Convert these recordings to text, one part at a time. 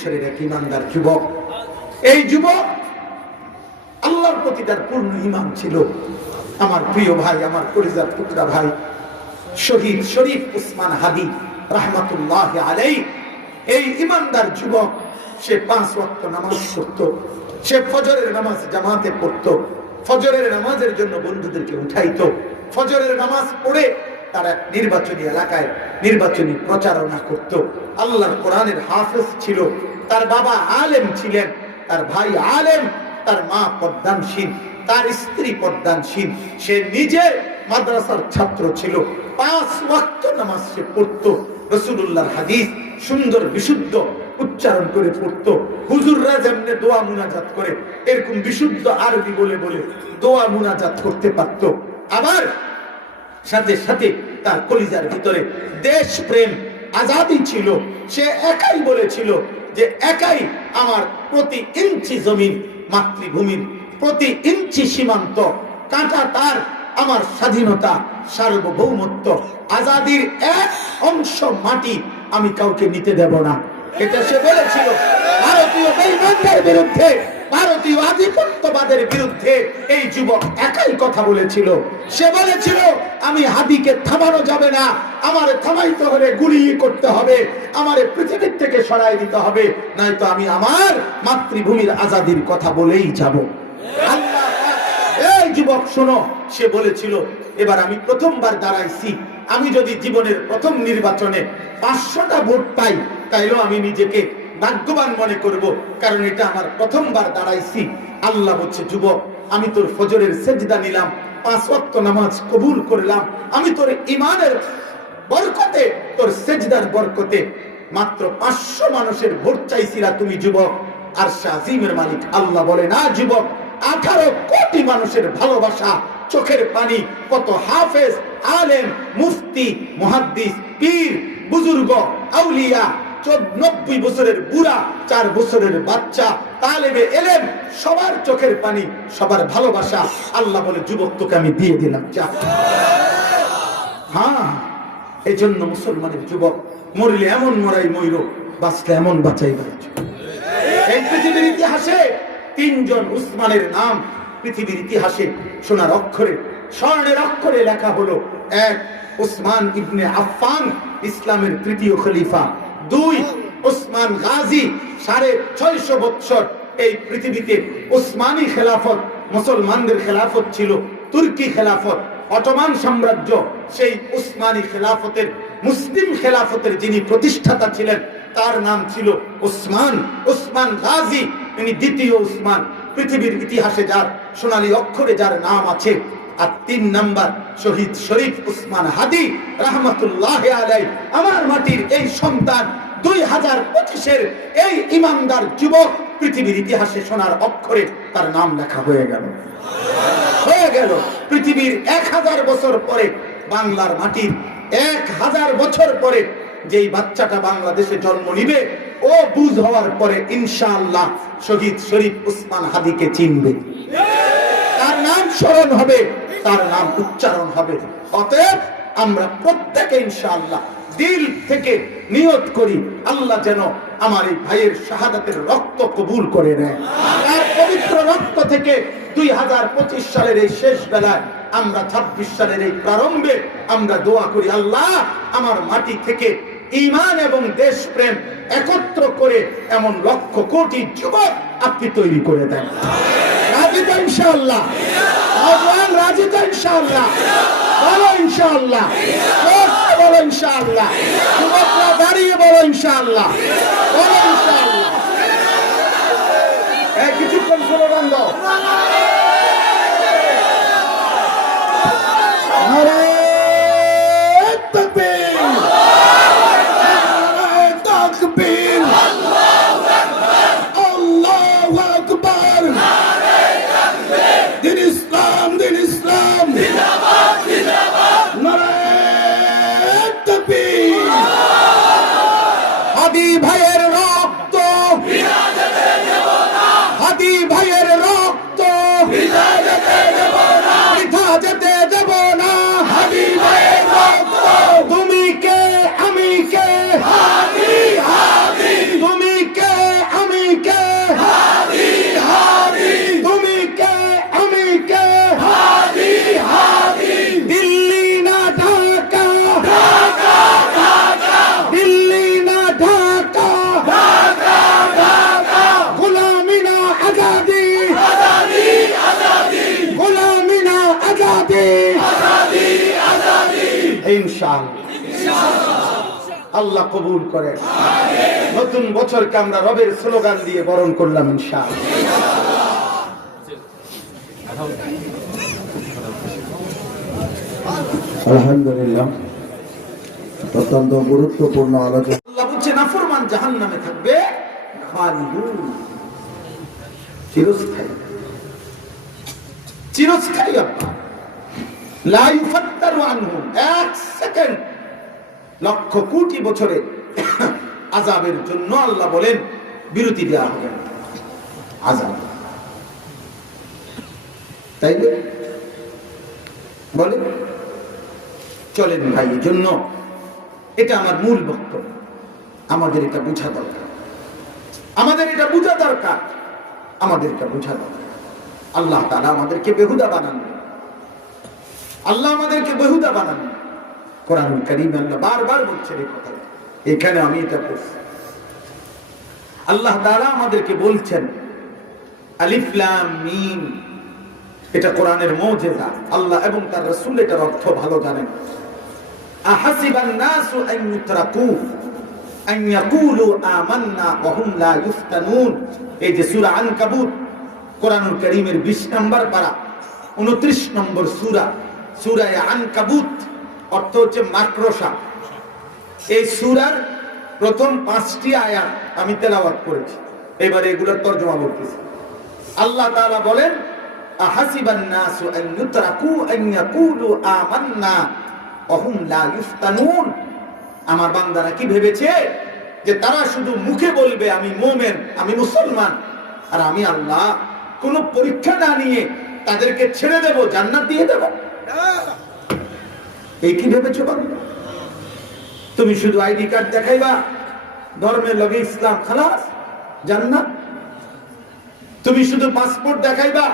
বছরের এক ইমানদার যুবক। এই যুবক আল্লাহর প্রতি তার পূর্ণ ঈমান ছিল। আমার প্রিয় ভাই, আমার কলিজার টুকরা ভাই, শহীদ শরীফ উসমান হাদি রাহমাতুল্লাহি আলাইহি, এই ইমানদার যুবক, সে 5 ওয়াক্ত নামাজ পড়তো। সে ফজরের নামাজ জামাতে পড়তো। ফজরের নামাজের জন্য বন্ধুদেরকে উঠাইতো। ফজরের নামাজ পড়ে তারা নির্বাচনী এলাকায় নির্বাচনী প্রচারণা করত। আল্লাহর কোরআনের হাফেজ ছিল। তার বাবা আলেম ছিলেন, তার ভাই আলেম, তার মা পর্দানশীল, তার স্ত্রী পর্দানশীল। সে নিজে মাদ্রাসার ছাত্র ছিল। 5 ওয়াক্ত নামাজ সে পড়তো। রাসূলুল্লাহর হাদিস সুন্দর বিশুদ্ধ উচ্চারণ করে পড়তো। হুজুররা যেমনে দোয়া মুনাজাত করে, এরকম বিশুদ্ধ আরবি বলে বলে দোয়া মুনাজাত করতে পারতো। আবার সাথে সাথে তার কলিজার ভিতরে দেশ প্রেম, আজাদি ছিল। সে একাই বলেছিল যে একাই আমার প্রতি ইঞ্চি জমিন, মাতৃভূমির প্রতি ইঞ্চি সীমান্ত কাঁটা তার আমার স্বাধীনতা, সার্বভৌমত্ব, আজাদির এক অংশ মাটি আমি কাউকে নিতে দেব না। এটা সে বলেছিল। ভারতীয় বেঈমানদের বিরুদ্ধে, ভারতীয় আধিপত্যবাদের বিরুদ্ধে এই যুবক একাই কথা বলেছিল। সে বলেছিল আমি হাদিকে থামানো যাবে না, আমারে থামাইতে হলে গুলি করতে হবে, আমারে পৃথিবীর থেকে সরাই দিতে হবে, নয়তো আমি আমার মাতৃভূমির আজাদির কথা বলেই যাব। আল্লাহ, এই যুবক শোনো, সে বলেছিল এবার আমি প্রথমবার দাঁড়াইছি, আমি যদি জীবনের প্রথম নির্বাচনে 500টা ভোট পাই তাইলেও আমি নিজেকে ভাগ্যবান মনে করব, কারণ এটা আমার প্রথমবার দাঁড়াইছি। আল্লাহ বলছে যুবক, আমি তোর ফজরের সেজদা নিলাম, 5 ওয়াক্ত নামাজ কবুল করলাম, আমি তোর ঈমানের বরকতে, তোর সেজদার বরকতে মাত্র 500 মানুষের ভোট চাইছিলা তুমি যুবক, আরশ আজিমের মালিক আল্লাহ বলে না যুবক, 18 কোটি মানুষের ভালোবাসা, চোখের পানি, কত হাফেজ, আলেম, মুফতি, মুহাদ্দিস, পীর, বুজুর্গ, আউলিয়া, 90 বছরের বুড়া, 4 বছরের বাচ্চা, তালেবে এলেম, সবার চোখের পানি, সবার ভালোবাসা। আল্লাহ বলে যুবক তোকে আমি দিয়ে দিলাম, যা। হ্যাঁ, এই জন্য মুসলমানের যুবক মরলে এমন মরাই মইর, বাঁচলে এমন বাঁচাই বাঁচ। এই পৃথিবীর ইতিহাসে 3 জন উসমানের নাম পৃথিবীর ইতিহাসে সোনার অক্ষরে, স্বর্ণের অক্ষরে লেখা হলো। 1 উসমান ইবনে আফফান, ইসলামের 3য় খলিফা। 2 উসমান গাজী, 650 বছর এই পৃথিবীতে উসমানী খেলাফত, মুসলমানদের খেলাফত ছিল। তুর্কি খেলাফত, অটোমান সাম্রাজ্য, সেই উসমানী খেলাফতের, মুসলিম খেলাফতের যিনি প্রতিষ্ঠাতা ছিলেন তার নাম ছিল উসমান। উসমান গাজী, তিনি 2য় উসমান, পৃথিবীর ইতিহাসে যার সোনালী অক্ষরে যার নাম আছে। আর 3 নাম্বার শহীদ শরীফ উসমান হাদি রাহমাতুল্লাহি আলাইহি, আমার মাটির এই সন্তান, 2025-এর এই ইমানদার যুবক, পৃথিবীর ইতিহাসে সোনার অক্ষরে তার নাম লেখা হয়ে গেল। পৃথিবীর 1000 বছর পরে, বাংলার মাটির 1000 বছর পরে যেই বাচ্চাটা বাংলাদেশে জন্ম নিবে, ও বুঝ হওয়ার পরে ইনশাআল্লাহ শহীদ শরীফ উসমান হাদিকে চিনবে, তার নাম স্মরণ হবে, তার নাম উচ্চারণ হবে। অতএব আমরা প্রত্যেকে ইনশাআল্লাহ দিল থেকে নিয়ত করি আল্লাহ যেন আমার এই ভাইয়ের শাহাদাতের রক্ত কবুল করে নেয়। তার পবিত্র রক্ত থেকে 2025 সালের এই শেষ বেলায়, আমরা 26 সালের এই প্রারম্ভে আমরা দোয়া করি আল্লাহ আমার মাটি থেকে ঈমান এবং দেশপ্রেম একত্র করে এমন লক্ষ কোটি যুবক আপনি তৈরি করে দেন। রাজি তো ইনশাআল্লাহ? আল্লাহ রাজি তো ইনশাআল্লাহ? বলো ইনশাআল্লাহ, বলো ইনশাআল্লাহ, যুবকরা দাঁড়িয়ে বলো ইনশাআল্লাহ, বলো ইনশাআল্লাহ। এই কিছুক্ষণ স্লোগান দাও। হাদি ভাইয়ের রক্ত, হাদি ভাইয়ের রক্ত ইনশাআল্লাহ। আল্লাহ কবুল করেন। নতুন বছরকে আমরা রবের স্লোগান দিয়ে বরণ করলাম ইনশাআল্লাহ। আলহামদুলিল্লাহ, অত্যন্ত গুরুত্বপূর্ণ আলোচনা। আল্লাহ বলছে নাফরমান জাহান্নামে থাকবে খালিদুন, চিরস্থায়ী, চিরস্থায়ী। আল্লাহ লা ইউফাত্তারু আনহুম, এক সেকেন্ড লক্ষ কোটি বছরে আযাবের জন্য আল্লাহ বলেন বিরতি দেওয়া হবে না, আযাব। তাই বলে চলেন ভাই, এই জন্য এটা আমার মূল বক্তব্য। আমাদের এটা বোঝা দরকার, আমাদের এটা বোঝা দরকার, আমাদের এটা বোঝা দরকার। আল্লাহ তাআলা আমাদেরকে বেহুদা বানান, আল্লাহ আমাদেরকে বেহুদা বানান। কোরআনুল কারীমে আল্লাহ বারবার বলছেন এই কথা। এখানে আমি এটা পড়ছি, আল্লাহ তাআলা আমাদেরকে বলছেন আলিফ লাম মিম, এটা কোরআনের মুজিজা। আল্লাহ এবং তার রাসূল এটার অর্থ ভালো জানেন। আহাসিবান নাসু আন ইউতরাকু আন ইয়াকুলু আমান্না ওয়া হুম লা ইফতানুন। এই যে সূরা আনকাবুত, কোরআনুল কারীমের 20 নম্বর পারা, 29 নম্বর সূরা, সূরা আনকাবুত অর্থ হচ্ছে মাকড়সা। এই সূরার প্রথম 5টি আয়াত আমি তেলাওয়াত করেছি, এবারে এগুলোর তরজমা বলতেছি। আল্লাহ তাআলা বলেন আহাসিবান নাসু আন ইউতরাকু আন ইয়াকুলু আমান্না ওয়া হুম লা ইফতানুন। আমার বান্দারা কি ভেবেছে যে তারা শুধু মুখে বলবে আমি মুমিন, আমি মুসলমান, আর আমি আল্লাহ কোন পরীক্ষা না নিয়ে তাদেরকে ছেড়ে দেব, জান্নাত দিয়ে দেব? এই কি ভেবেছো বান্দা? তুমি শুধু আইডি কার্ড দেখাইবা, ধর্মের লগে ইসলাম, খালাস জান্নাত। তুমি শুধু পাসপোর্ট দেখাইবা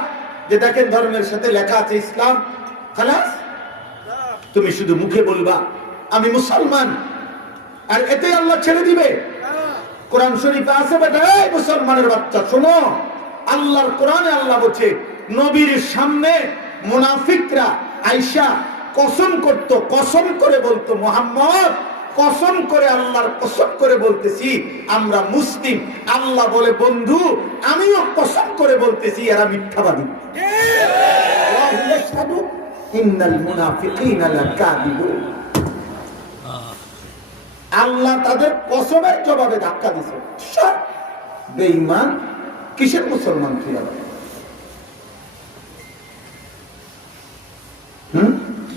যে দেখেন ধর্মের সাথে লেখা আছে ইসলাম, খালাস। তুমি শুধু মুখে বলবা আমি মুসলমান, আর এতে আল্লাহ ছেড়ে দিবে? কোরআন শরীফে আছে বেটা, এই মুসলমানের বাচ্চা শোনো, আল্লাহর কোরআনে আল্লাহ বলছে নবীর সামনে মুনাফিকরা আয়েশা কসম করত, কসম করে বলতো মুহাম্মদ কসম করে, আল্লাহর কসম করে বলতেছি আমরা মুসলিম। আল্লাহ বলে বন্ধু আমিও কসম করে বলতেছি এরা মিথ্যাবাদী। ইন্নাল মুনাফিকিনা লাকাযিবুন। আল্লাহ তাদের কসমের জবাবে ধাক্কা দিয়েছে, সব বেঈমান। কিসের মুসলমান তুই?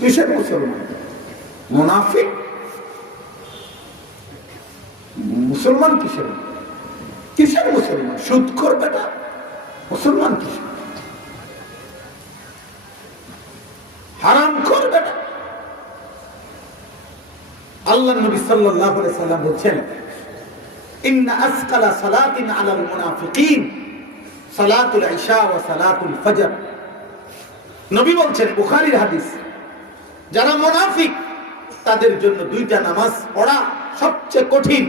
কিসের মুসলমান? মুনাফিক। মুসলমান কিসের? কিসের মুসলমান? সুদখোর বেটা মুসলমান কিসের? হারামখোর বেটা। আল্লাহ নবী সাল্লাল্লাহু আলাইহি সাল্লাম বলেন ইন্না আসকালা সালাতিন আলাল মুনাফিকিন সালাতুল ইশা ওয়া সালাতুল ফজর। নবী বলছেন, বুখারীর হাদিস, যারা মুনাফিক তাদের জন্য দুইটা নামাজ পড়া সবচেয়ে কঠিন,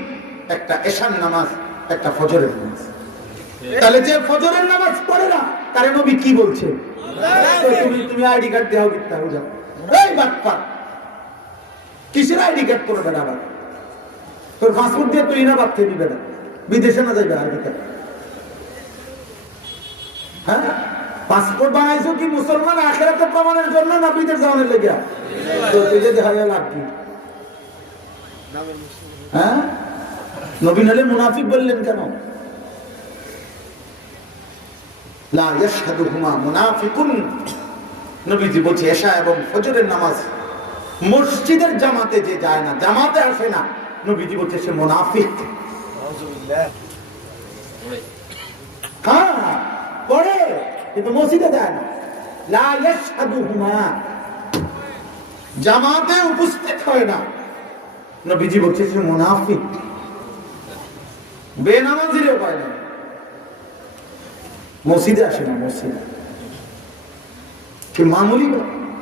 একটা এশার নামাজ, একটা ফজরের নামাজ। তাহলে যে ফজরের নামাজ পড়ে না তারে নবী কি বলছে? তুমি আইডি কার্ড দাও, কিতা হয়ে যাও। এই বাটপা, কিসের আইডি কার্ড করবে না? আবার তোর পাসপোর্ট দিয়ে তুই না বাদ নিবে না, বিদেশে না যাইবে আইডি কার্ড। হ্যাঁ, পাসপোর্ট বানাইছো কি মুসলমান আখিরাতে প্রমাণের জন্য না বিদেশ যাওয়ার লাগিয়া? তো তুই যে হারিয়ে লাভ কি? হ্যাঁ, নবী নালে মুনাফিক বললেন কেন? লা ইয়াশহাদুহুমা মুনাফিকুন। নবীজি বলছে এশা এবং ফজরের নামাজ মসজিদের জামাতে যে যায় না, জামাতে আসে না, নবীজি বলছে সে মুনাফিক। হ্যাঁ পড়ে কিন্তু মসজিদে যায় না। লা ইয়াশহাদুহুমা, জামাতে উপস্থিত হয় না, নবীজি বলছে সে মুনাফিক। বেনামাজিরও পায় না, মসজিদে আসে না, মসজিদে কি মামুলি?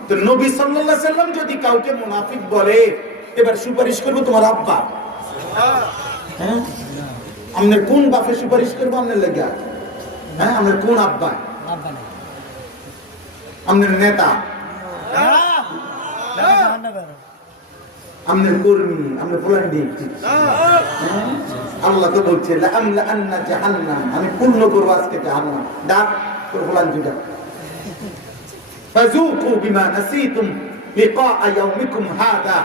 তো নবী সাল্লাল্লাহু আলাইহি সাল্লাম যদি কাউকে মুনাফিক বলে, এবার সুপারিশ করবো তোমার আব্বা? হ্যাঁ, আমাদের কোন বাপে সুপারিশ করবো আপনার লেগে? হ্যাঁ, আমাদের কোন আব্বা? আমাদের নেতা। আমনের কর্মী, আমনের ফুলান দিয়ে আল্লাহ তো বলছে জাহান্নাম, আমি পূর্ণ করবো আজকে জাহান্নাম। ডাক তোর ফুলান দুটা, ফাযুকু বিমা নাসিতুম লিকা ইয়াউমিকুম হাদা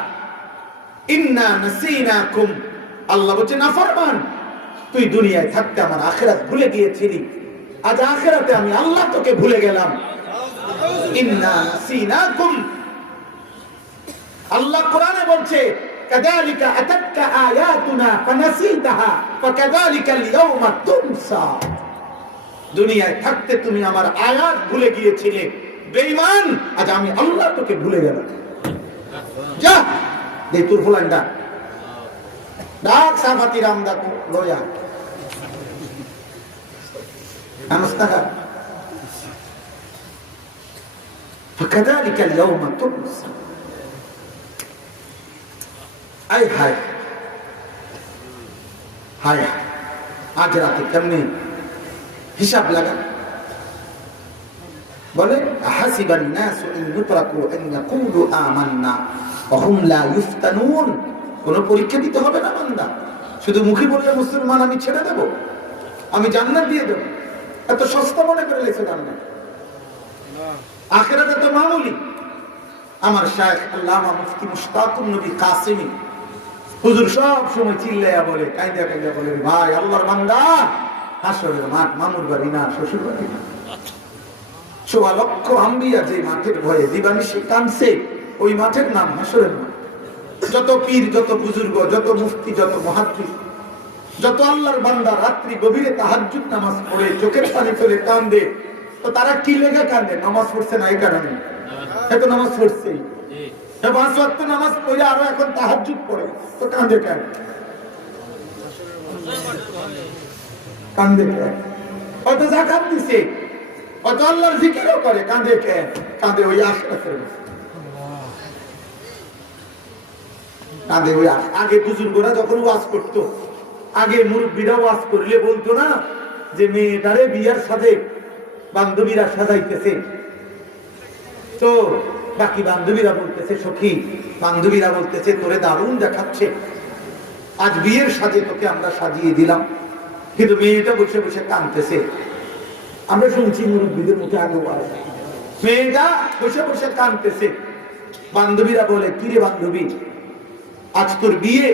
ইন্না নাসিনাকুম। আল্লাহ বলছে নাফরমান, তুই দুনিয়ায় থাকতে আমার আখিরাত ভুলে গিয়েছিলি, আজ আখিরাতে আমি আল্লাহ তোকে ভুলে গেলাম। ইন্না নাসিনাকুম, আল্লাহ কোরআনে বলছে কাযালিকা আতাতকা আয়াতুনা ফানাসিতাহা ফাকাযালিকাল ইয়াউমা তুনসা। দুনিয়ায় থাকতে তুমি আমার আয়াত ভুলে গিয়েছিলে, বেঈমান, আজ আমি আল্লাহ তোকে ভুলে গেলাম। যা দে তোর ফুলান্ডা ডাক সাফাতি রামদা কো লয়া আমস্তাগা ফাকাযালিকাল ইয়াউমা তুনসা। আয় হায় হায়, আজ রাতে কেমনে হিসাব লাগা। বলে হাসিবান নাসু আন ইউতরাকু আন ইয়াকুলু আমান্না ওয়া হুম লা ইফতানুন। কোন পরীক্ষা দিতে হবে না বান্দা, শুধু মুখে বললে মুসলমান আমি ছেড়ে দেব, আমি জান্নাত দিয়ে দেব, এত সস্তা মনে করে লেছে জান্নাত। আখিরাতে তো মামুলি। আমার শায়েখ আল্লামা মুফতি মুশতাকুন নবী কাসেমী হুজুর সব সময় চিল্লাইয়া বলে, কাঁদা কাঁদা বলে, ভাই আল্লাহর বান্দা, হাসরের মাঠ মামুর বাড়ি না, শ্বশুর বাড়ি না। ১৪ লক্ষ আম্বিয়া যে মাঠের ভয়ে দিবানিশি কাঁদছে, ওই মাঠের নাম হাসরের মাঠ। যত পীর, যত বুজুর্গ, যত মুফতি, যত মুহাদ্দিস, যত আল্লাহর বান্দা রাত্রি গভীরে তাহাজ্জুদ নামাজ পড়ে চোখের পানি ফেলে কাঁদে, তো তারা কি লেগে কাঁদে? নামাজ পড়ছে না এই কারণে, এত নামাজ পড়ছেই, ৫ ওয়াক্ত নামাজ পড়ে আরো এখন তাহাজ্জুদ পড়ে, তো কাঁদে কেন? কাঁদে কেন? কত যাকাত দিছে, কত আল্লাহর জিকিরও করে, কাঁদে কেন? কাঁদে ওই আখিরাতের, কাঁদে ওই আগে বুজুর্গরা যখন ওয়াজ করতো, আগে মুরব্বীরা ওয়াজ করলে বলতো না যে মেয়েটারে বিয়ার সাথে বান্ধবীরা সাজাইতেছে, তো বাকি বান্ধবীরা বলতেছে সখী, বান্ধবীরা বলতেছে তোরে দারুণ দেখাচ্ছে, আজ বিয়ের সাজে তোকে আমরা সাজিয়ে দিলাম, কিন্তু মেয়েটা বসে বসে কাঁদতেছে। আমরা শুনছি মুরব্বীদের মুখে আগে মেয়েটা বসে বসে কাঁদতেছে, বান্ধবীরা বলে কিরে বান্ধবী, আজ তোর বিয়ে,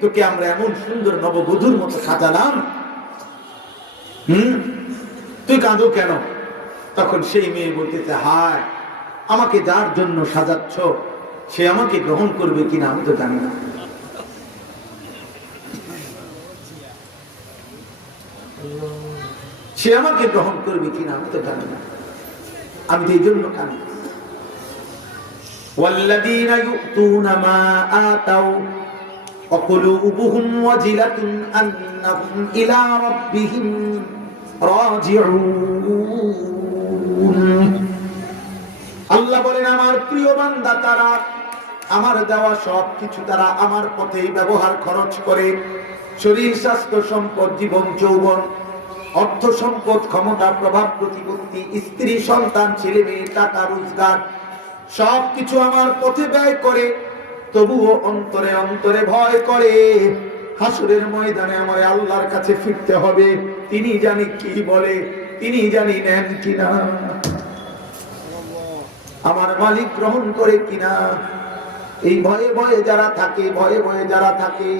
তোকে আমরা এমন সুন্দর নববধূর মতো সাজালাম, তুই কাঁদো কেন? তখন সেই মেয়ে বলতেছে, হায়, আমাকে যার জন্য সাজাচ্ছ সে আমাকে গ্রহণ করবে কিনা আমি তো জানি না। সে আমাকে গ্রহণ করবে কিনা আমি তো জানি না, আমি তো এই জন্য কাঁদি। والذين يؤتون ما آتوا وقلوبهم وجلة أنهم إلى ربهم راجعون। আল্লাহ বলেন আমার প্রিয় বান্দা তারা আমার দেওয়া সব কিছু তারা আমার পথেই ব্যবহার খরচ করে, শরীর, স্বাস্থ্য, সম্পদ, জীবন, যৌবন, অর্থ সম্পদ, ক্ষমতা, প্রভাব, প্রতিপত্তি, স্ত্রী, সন্তান, ছেলে মেয়ে, টাকা, রোজগার, সব কিছু আমার পথে ব্যয় করে, তবুও অন্তরে অন্তরে ভয় করে হাসরের ময়দানে আমার আল্লাহর কাছে ফিরতে হবে, তিনি জানি কি বলে, তিনি জানি নেন কিনা, আমার মালিক গ্রহণ করে কিনা। এই ভয়ে ভয়ে যারা থাকে, ভয়ে ভয়ে যারা থাকে,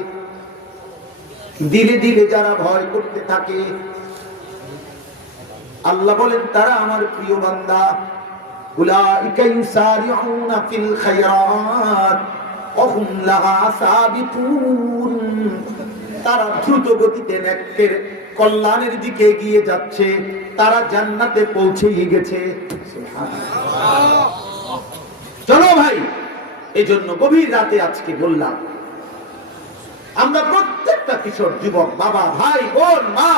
দিলে দিলে যারা ভয় করতে থাকে, আল্লাহ বলেন তারা আমার প্রিয় বান্দা। উলাইকা ইউসারিউনা ফিল খায়রাত ওয়া হুম লাহা সাবিকুন। তারা দ্রুত গতিতে নেকের কল্যাণের দিকে এগিয়ে যাচ্ছে, তারা জান্নাতে পৌঁছেই গেছে। সুবহানাল্লাহ। চলো ভাই, এই জন্য গভীর রাতে আজকে বললাম, আমরা প্রত্যেকটা কিশোর, যুবক, বাবা, ভাই, বোন, মা,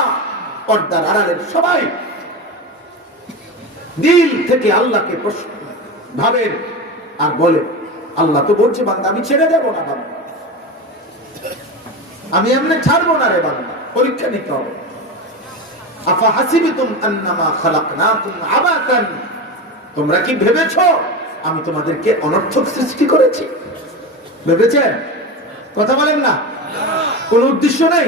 পর্দার আড়ালের সবাই দিল থেকে আল্লাহকে ভাবেন আর বলে, আল্লাহ তো বলছে বান্দা আমি ছেড়ে দেব না, বান্দা আমি এমনি ছাড়বো না রে বান্দা, পরীক্ষা নিতে হবে। আফা হাসিবতুম আন্নামা খালাকনাকুম আবাতান, তোমরা কি ভেবেছো আমি তোমাদেরকে অনর্থক সৃষ্টি করেছি? ভেবেছেন? কথা বলেন না, কোন উদ্দেশ্য নেই।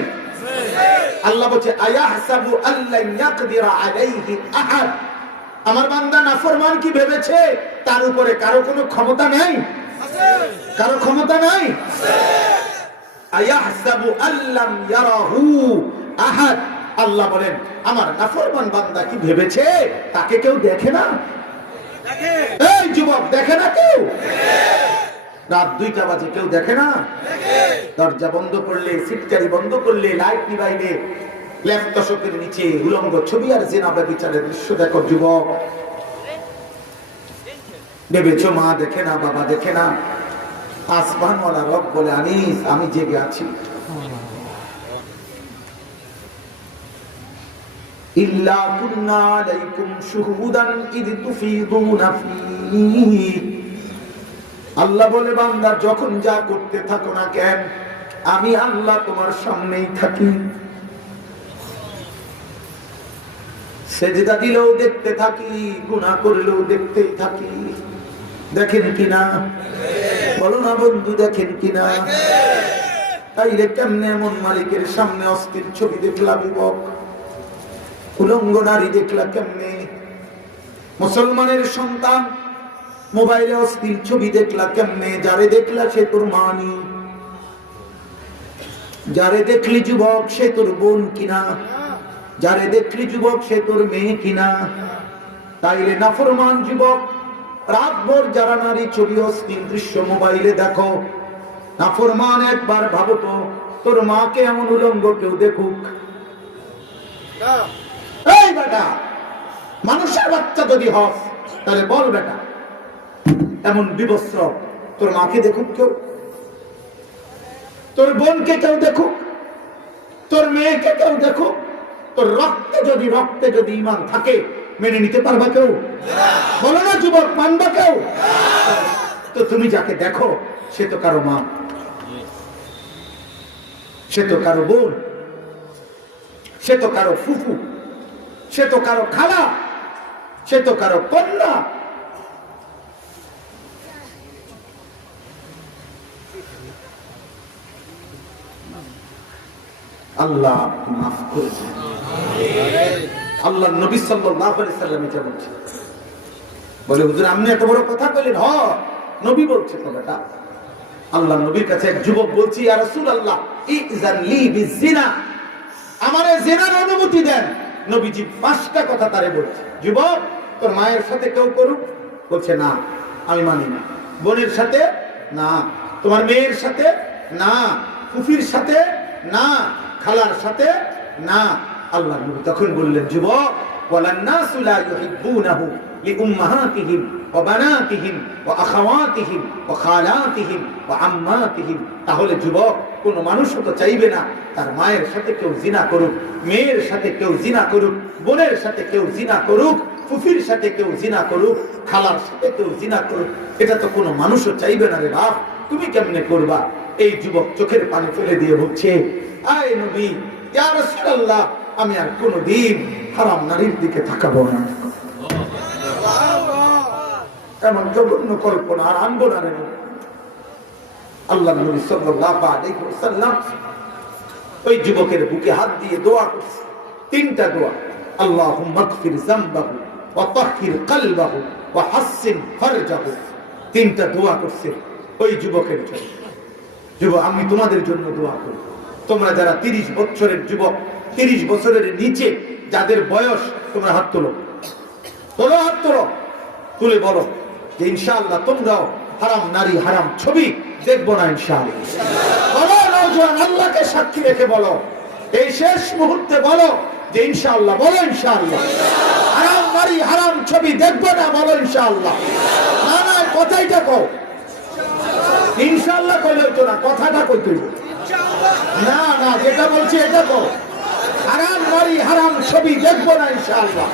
আল্লাহ বলছে আয়াহসাবু আল্লা ইয়াকদিরা আলাইহি আহাদ, আমার বান্দা নাফরমান কি ভেবেছে তার উপরে কারো কোনো ক্ষমতা নাই? কারো ক্ষমতা নাই? আয়াহসাবু আল্লাম ইয়ারাহু আহাদ, আল্লাহ বলেন আমার নাফরমান বান্দা কি ভেবেছে তাকে কেউ দেখে না? এই যুবক, দেখে না কেউ? রাত 2টা বাজে কেউ দেখে না? দরজা বন্ধ করলে, সিটকারি বন্ধ করলে, লাইট নিভাইলে, ল্যাম্প তোশকের নিচে উলঙ্গ ছবি আর জিনা ব্যভিচারের দৃশ্য দেখো যুবক। ভেবেছো মা দেখে না, বাবা দেখে না? আসমানওয়ালা রব বলে আনিস আমি জেগে আছি। ইল্লা কুন্না আলাইকুম শুহুদান ইদ তুফিদুনা ফীহি, আল্লাহ বলে বান্দা যখন যা করতে থাকো না কেন আমি আল্লাহ তোমার সামনেই থাকি। সেজদা দিলেও দেখতে থাকি, গুনাহ করলেও দেখতেই থাকি। দেখেন কিনা? বলো না বন্ধু, দেখেন কিনা? তাইলে কেমনে এমন মালিকের সামনে অস্থির ছবি দেখলা বিবক, উলঙ্গ নারী দেখলা কেমনে? মুসলমানের সন্তান মোবাইলে অস্থির ছবি দেখলা কেমনে? যারে দেখলা সে তোর মানি, যারে দেখলি যুবক সে তোর বোন কিনা, যারে দেখলি যুবক সে তোর মেয়ে কিনা? তাইলে নাফরমান যুবক রাতভর যারা নারী ছবি অস্থির দৃশ্য মোবাইলে দেখো, নাফরমান একবার ভাবো তো তোর মাকে এমন উলঙ্গ কেউ দেখুক? এই বেটা, মানুষের বাচ্চা যদি হস তাহলে বল বেটা, এমন বিবস্ত্র তোর মাকে দেখুক কেউ? তোর বোনকে কেউ দেখুক? তোর মেয়েকে কেউ দেখুক? তোর রক্তে যদি ঈমান থাকে মেনে নিতে পারবা কেউ? বলো না যুবক, মানবা কেউ? তো তুমি যাকে দেখো সে তো কারো মা, সে তো কারো বোন, সে তো কারো ফুফু, সে তো কারো খালা, সে তো কারো কন্যা। আল্লাহ মাফ করেছেন। আল্লাহ নবী সাল্লাল্লাহু আলাইহি সাল্লাম এটা বলছেন, বলে হুজুর আপনি এত বড় কথা কইলেন? হ, নবী বলছে তো বেটা। আল্লাহ নবীর কাছে এক যুবক বলছি, ইয়া রাসূলুল্লাহ ইযান লি বিজিনা, আমারে জিনার অনুমতি দেন। নবীজি 5টা কথা তারে বলছে, যুবক তোর মায়ের সাথে কেউ করুক? বলছে না, আমি মানি না। বোনের সাথে না, তোমার মেয়ের সাথে না, ফুফির সাথে না, খালার সাথে না। আল্লাহ নবী তখন বললেন, যুবক ওয়ালান নাসু লা ইউহিব্বুনাহু লিউম্মাহাতিহিম ওয়া বানাতিহিম ওয়া আখাওয়াতিহিম ওয়া খালাতিহিম ওয়া আম্মাতিহিম, তাহলে যুবক কোন মানুষ তো চাইবে না তার মায়ের সাথে কেউ জিনা করুক, মেয়ের সাথে কেউ জিনা করুক, বোনের সাথে কেউ জিনা করুক, ফুফির সাথে কেউ জিনা করুক, খালার সাথে কেউ জিনা করুক। এটা তো কোনো মানুষও চাইবে না রে বাপ, তুমি কেমনে করবা? এই যুবক চোখের পানি ফেলে দিয়ে বলছে, আয় নবী, ইয়া রাসূলুল্লাহ আমি আর কোনদিন হারাম নারীর দিকে তাকাবো না। এমন জঘন্য কল্পনা আর আনবো না রে। আল্লাহ নবী সাল্লাল্লাহু আলাইহি ওয়াসাল্লাম ওই যুবকের বুকে হাত দিয়ে দোয়া করছে, 3টা দোয়া। আল্লাহুম্মা গফির যামবাহু ওয়া তাহহির কলবাহু ওয়া হাসসিন ফারজাহু। 3টা দোয়া করছে ওই যুবকের জন্য। যুবক, আমি তোমাদের জন্য দোয়া করি, তোমরা যারা 30 বছরের যুবক, 30 বছরের নিচে যাদের বয়স, তোমরা হাত তোলো, হাত তোলো, তুলে বলো যে ইনশাআল্লাহ তোমরাও হারাম নারী, হারাম ছবি দেখবো না ইনশাআল্লাহ। বলো নওজোয়ান, আল্লাহকে সাক্ষী রেখে বলো, এই শেষ মুহূর্তে বলো যে ইনশাআল্লাহ, বলো ইনশাআল্লাহ হারাম নারী, হারাম ছবি দেখবো না, বলো ইনশাআল্লাহ। না না, কথাইটা কও, ইনশাআল্লাহ কইলে হইতো না, কথাটা কইতে হইব। না না, যেটা বলছি এটা কও, হারাম নারী, হারাম ছবি দেখবো না ইনশাআল্লাহ।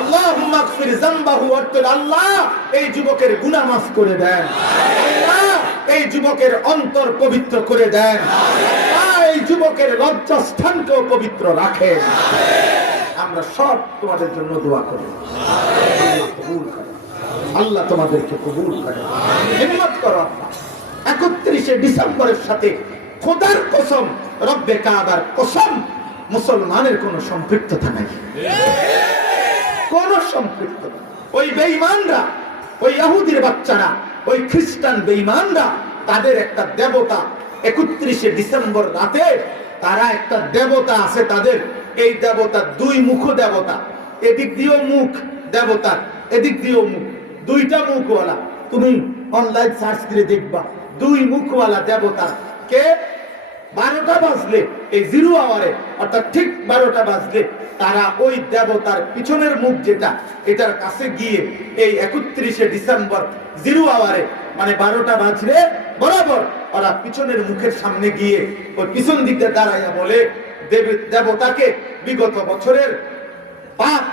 আল্লাহুম্মা গফির যামবাহু, আল্লাহ এই যুবকের গুনাহ মাফ করে দেন, আল্লাহ এই যুবকের অন্তর পবিত্র করে দেন, আল্লাহ এই যুবকের লজ্জাস্থানকেও পবিত্র রাখেন। আমরা সব তোমাদের জন্য দোয়া করি, আল্লাহ কবুল করেন। আল্লাহ তোমাদেরকে কবুল করে। হিম্মত করো। 31শে ডিসেম্বরের সাথে খোদার কসম, রব্বে কাবার কসম, মুসলমানের কোনো সম্পৃক্ততা নাই, কোন সম্পৃক্ততা। ওই বেঈমানরা, ওই ইহুদির বাচ্চারা, ওই খ্রিস্টান বেঈমানরা, তাদের একটা দেবতা 31শে ডিসেম্বর রাতে তারা একটা দেবতা আছে তাদের। এই দেবতা দুই মুখ দেবতা, এদিক দিয়েও মুখ দেবতার, এদিক দিয়েও মুখ, দুইটা মুখওয়ালা। তুমি অনলাইন সার্চ করে দেখবা দুই মুখওয়ালা দেবতা কে। 12টা বাজলে, এই 0 আওয়ারে, অর্থাৎ ঠিক 12টা বাজলে তারা ওই দেবতার পিছনের মুখ যেটা, এটার কাছে গিয়ে এই 31শে ডিসেম্বর 0 আওয়ারে, মানে 12টা বাজলে বরাবর ওরা পিছনের মুখের সামনে গিয়ে ওই পিছন দিকে দাঁড়াইয়া বলে, দেবতাকে বিগত বছরের পাপ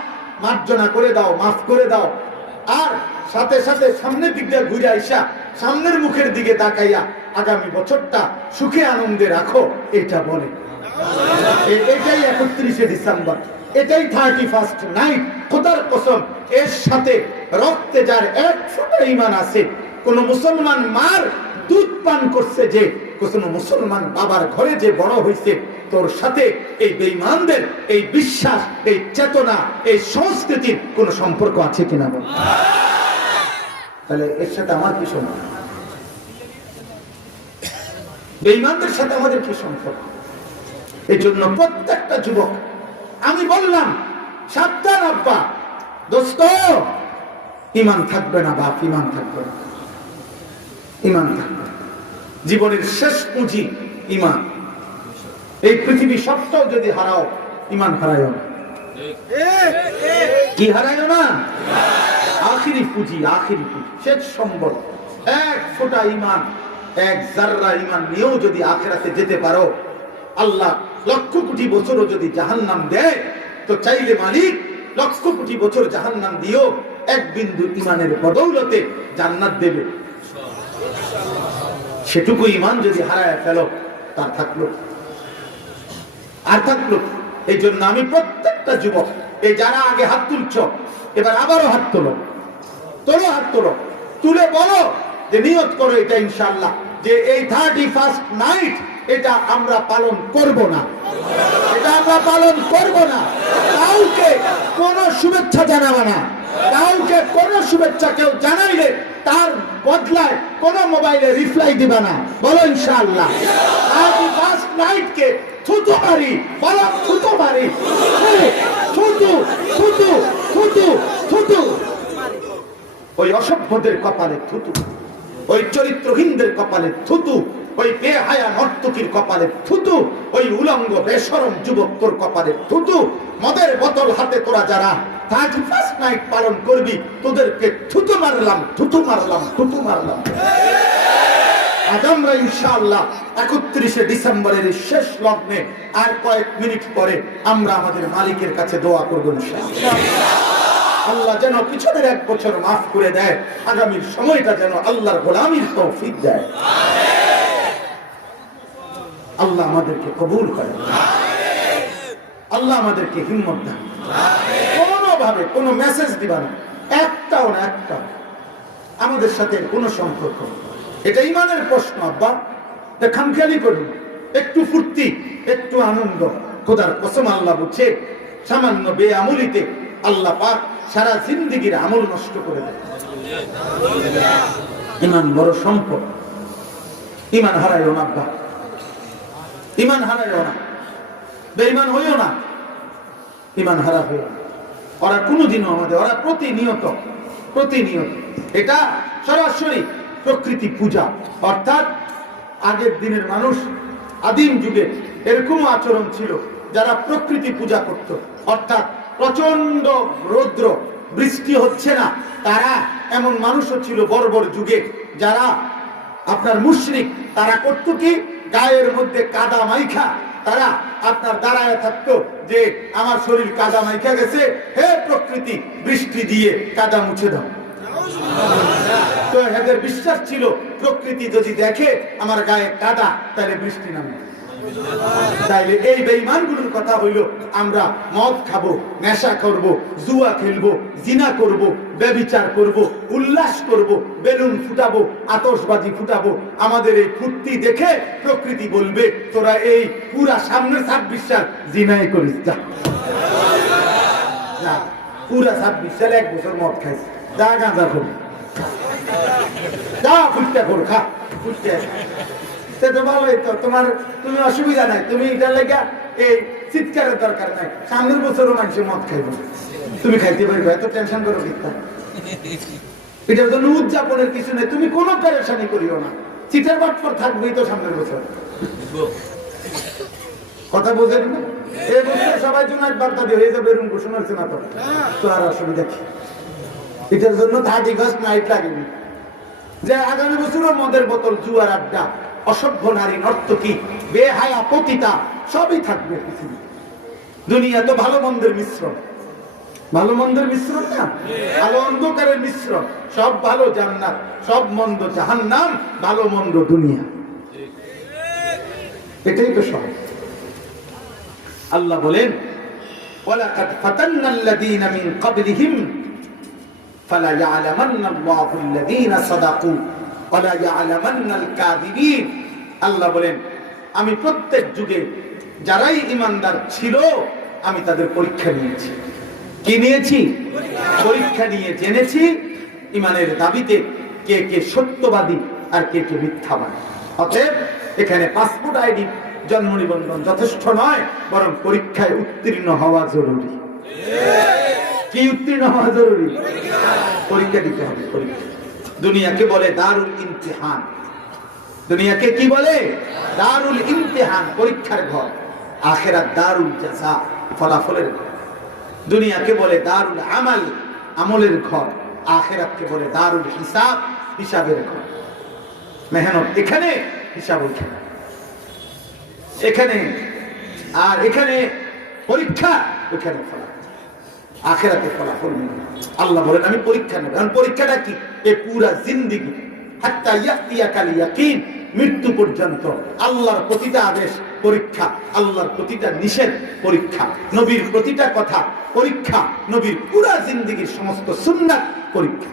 মার্জনা করে দাও, মাফ করে দাও। আর সাথে সাথে সামনের দিক দিয়ে ঘুরে আইসা সামনের মুখের দিকে তাকাইয়া আগামী বছরটা সুখে আনন্দে রাখো, এটা বলে। এটাই 31শে ডিসেম্বর, এটাই 31st নাইট। খোদার কসম, এর সাথে রক্তে যার এক ফোঁটা ঈমান আছে, কোন মুসলমান মার দুধ পান করছে, যে কোন মুসলমান বাবার ঘরে যে বড় হয়েছে, তোর সাথে এই বেঈমানদের এই বিশ্বাস, এই চেতনা, এই সংস্কৃতির কোন সম্পর্ক আছে কিনা বল? তাহলে এর সাথে আমার কি সম্পর্ক? বেঈমানদের সাথে আমাদের কি সম্পর্ক? এই জন্য প্রত্যেকটা যুবক, আমি বললাম সাবধান আব্বা, দোস্ত, ঈমান থাকবে না বাপ, ঈমান থাকবে না, ঈমান থাকবে। জীবনের শেষ পুঁজি ঈমান। এই পৃথিবী সবটাও যদি হারাও, ঈমান হারায়ও না। কি হারায়ও না? আখিরি পুঁজি, আখিরি পুঁজি, শেষ সম্বল। এক ফোঁটা ঈমান, এক জাররা ঈমান নিয়েও যদি আখিরাতে যেতে পারো, আল্লাহ লক্ষ কোটি বছরও যদি জাহান্নাম দেয়, তো চাইলে মালিক লক্ষ কোটি বছর জাহান্নাম দিয়েও এক বিন্দু ঈমানের বদৌলতে জান্নাত দেবে। সেটুকু ঈমান যদি হারায় ফেলো, তার থাকলো আর থাকলো। এই জন্য আমি প্রত্যেকটা যুবক, এই যারা আগে হাত তুলছ, এবার আবারও হাত তোলো, তোলো, হাত তোলো, তুলে বলো যে নিয়ত করো এটা ইনশাআল্লাহ, যে এই 31st নাইট এটা আমরা পালন করব না, এটা আমরা পালন করব না। কাউকে কোনো শুভেচ্ছা জানাবো না, কাউকে কোনো শুভেচ্ছা কেউ জানাইলে তার বদলায় কোনো মোবাইলে রিপ্লাই দিবা না, বলো ইনশাআল্লাহ। 31st নাইটকে থুতু মারি, বলো থুতু মারি, থুতু থুতু থুতু থুতু। ওই অসভ্যদের কপালে থুতু, ওই চরিত্রহীনদের কপালে থুতু, ওই বেহায়া নর্তকীর কপালে থুতু, ওই উলঙ্গ বেশরম যুবক তোর কপালে থুতু। মদের বোতল হাতে তোরা যারা 31st নাইট পালন করবি, তোদেরকে থুতু মারলাম, থুতু মারলাম, থুতু মারলাম। আজ আমরা ইনশাআল্লাহ 31শে ডিসেম্বরের শেষ লগ্নে আর কয়েক মিনিট পরে আমরা আমাদের মালিকের কাছে দোয়া করবো ইনশাআল্লাহ। আল্লাহ যেন পিছনের 1 বছর মাফ করে দেয়, আগামীর সময়টা যেন আল্লাহর গোলামীর তৌফিক দেয়। আল্লাহ আমাদেরকে কবুল করে, আল্লাহ আমাদেরকে হিম্মত দেয়। কোনোভাবে কোনো মেসেজ দিবা না, একটাও না, একটা আমাদের সাথে কোনো সম্পর্ক। এটা ঈমানের প্রশ্ন আব্বা, খামখেয়ালি করি, একটু ফুর্তি, একটু আনন্দ। খোদার কসম আল্লাহ বুঝছে, সামান্য বেআমলিতে আল্লাহ পাক সারা জিন্দেগির আমল নষ্ট করে দেয়। ঈমান বড় সম্পদ, ঈমান হারাইও না আব্বা, ঈমান হারাইও না, বেঈমান হইও না, ঈমান হারা হইও না। ওরা কোনোদিনও আমাদের, ওরা প্রতিনিয়ত এটা সরাসরি প্রকৃতি পূজা, অর্থাৎ আগের দিনের মানুষ, আদিম যুগে এরকম আচরণ ছিল, যারা প্রকৃতি পূজা করত, অর্থাৎ প্রচন্ড রৌদ্র, বৃষ্টি হচ্ছে না, তারা এমন মানুষও ছিল বর্বর যুগে যারা আপনার মুশরিক। তারা করতো কি, গায়ের মধ্যে কাদা মাইখা তারা আপনার দাঁড়ায় থাকতো যে আমার শরীর কাদা মাইখা গেছে, হে প্রকৃতি বৃষ্টি দিয়ে কাদা মুছে দাও। তো এদের বিশ্বাস ছিল প্রকৃতি যদি দেখে আমার গায়ে কাদা, তাহলে বৃষ্টি নামে। তাইলে এই বেঈমানগুলোর কথা হইল আমরা মদ খাবো, নেশা করব, জুয়া খেলবো, জিনা করব, ব্যভিচার করব, উল্লাস করব, বেলুন ফুটাবো, আতশবাজি ফুটাবো। আমাদের এই ফুর্তি দেখে প্রকৃতি বলবে তোরা এই পুরা সামনের 26 সাল জিনাই করিস, যা যা পুরা 26 সাল 1 বছর মদ খাইস, যা গাঁজা কর, যা ফুটটা কর, খা ফুটতে। তো ভালোই তো, তুমি অসুবিধা নাই, তুমি এটার লেগা এই চিৎকারের দরকার নাই। সামনের বছরও মানুষ মদ খাইব, তুমি খাইতে পারবে, এত টেনশন করো কিতা? এটার জন্য উদযাপনের কিছু নেই, তুমি কোনো পেরেশানি করিও না। চিটার বাটফর থাকবেই তো সামনের বছর, কথা বোঝেন না? এই বছর সবাই জুনাইট বার্তা দিয়ে হয়ে যাবে এরকম ঘোষণা হচ্ছে না, তো আর অসুবিধা কি? এটার জন্য 31st নাইট লাগেনি যে আগামী বছরও মদের বোতল, জুয়ার আড্ডা, অসভ্য নারী, নর্তকী, বেহায়া, পতিতা সবই থাকবে পৃথিবী। দুনিয়া তো ভালো মন্দের মিশ্রণ, ভালো মন্দের মিশ্রণ না, আলো অন্ধকারের মিশ্রণ। সব ভালো জান্নাত, সব মন্দ জাহান্নাম, ভালো মন্দ দুনিয়া। এটাই তো সব। আল্লাহ বলেন ওয়ালাকাদ ফাতান্নাল্লাযীনা মিন ক্বাবলিহিম ফালা ইয়ালামান্নাল্লাহু আল্লাযীনা সাদাকু ওয়ালা ইয়ালামান্নাল কাযিবিন। আল্লাহ বলেন আমি প্রত্যেক যুগে যারাই ঈমানদার ছিল আমি তাদের পরীক্ষা নিয়েছি। কি নিয়েছি? পরীক্ষা নিয়ে জেনেছি ঈমানের দাবিতে কে কে সত্যবাদী আর কে কে মিথ্যাবাদী। অতএব এখানে পাসপোর্ট আইডি, জন্ম নিবন্ধন যথেষ্ট নয়, বরং পরীক্ষায় উত্তীর্ণ হওয়া জরুরি। কি উত্তীর্ণ হওয়া জরুরি? পরীক্ষা দিতে হবে। পরীক্ষা দুনিয়াকে বলে দারুল ইমতিহান। দুনিয়াকে কি বলে? দারুল ইমতিহান, পরীক্ষার ঘর। আখিরাত দারুল জাযা, ফলাফলের ঘর। দুনিয়াকে বলে দারুল আমাল, আমলের ঘর। আখিরাতকে বলে দারুল হিসাব, হিসাবের ঘর। মেহনত এখানে, হিসাব ওখানে। এখানে আর এখানে পরীক্ষা, ওখানে ফলাফল। আখিরাতে ফলাফল নেই। আল্লাহ বলেন আমি পরীক্ষা নেব। কারণ পরীক্ষাটা কি? এই পুরা জিন্দেগি হাত্তা ইয়াতিয়াকাল ইয়াকিন, মৃত্যু পর্যন্ত আল্লাহর প্রতিটা আদেশ পরীক্ষা, আল্লাহর প্রতিটা নিষেধ পরীক্ষা, নবীর প্রতিটা কথা পরীক্ষা, নবীর পুরা জিন্দেগির সমস্ত সুন্নাত পরীক্ষা।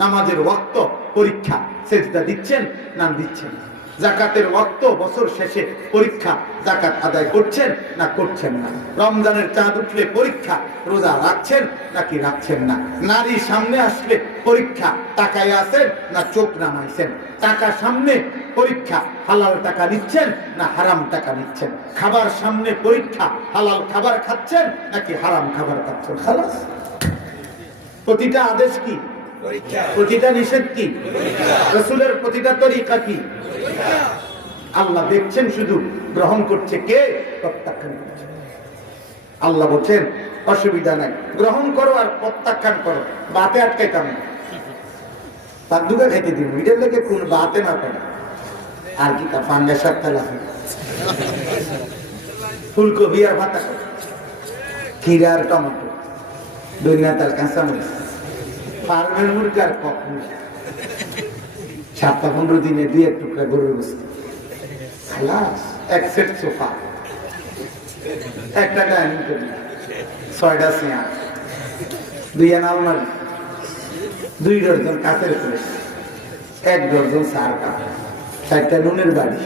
নামাজের ওয়াক্ত পরীক্ষা, সেজদা দিচ্ছেন না দিচ্ছেন না। যাকাতের ওয়াক্ত বছর শেষে পরীক্ষা, যাকাত আদায় করছেন না করছেন না। রমজানের চাঁদ উঠলে পরীক্ষা, রোজা রাখছেন নাকি রাখছেন না। নারী সামনে আসলে পরীক্ষা, তাকায় আছেন না চোখ নামাইছেন। টাকা সামনে পরীক্ষা, হালাল টাকা নিচ্ছেন না হারাম টাকা নিচ্ছেন। খাবার সামনে পরীক্ষা, হালাল খাবার খাচ্ছেন নাকি হারাম খাবার খাচ্ছেন। খালাস। প্রতিটা আদেশ কি? প্রতিটা নিষেধ কি? রাসূলের প্রতিটা তরিকা কি? আল্লাহ দেখছেন, শুধু গ্রহণ করছে কে, প্রত্যাখ্যান করছে। আল্লাহ বলছেন অসুবিধা নাই, গ্রহণ করো আর প্রত্যাখ্যান করো, বাতে আটকাইতাম না। তার দুটো খাইতে দিন, এটার লেগে কোন বাতে না পারে। আর কি তা ফাঙ্গাস তেলা, ফুলকপি আর ভাতা, খিরা আর টমেটো, দইনা তার কাঁচামরিচ, ফার্মের মুরগি আর কক, 7-15 দিনে 2 টুকরা গরুর গোশত, খালাস। 1 সেট সোফা, 1টা ডাইনিং টেবিল, 6টা চেয়ার, 2 আলমারি, 2 ডজন কাঠের প্লেট, 1 ডজন চার কাপ, 4টা নুনের বাড়ি,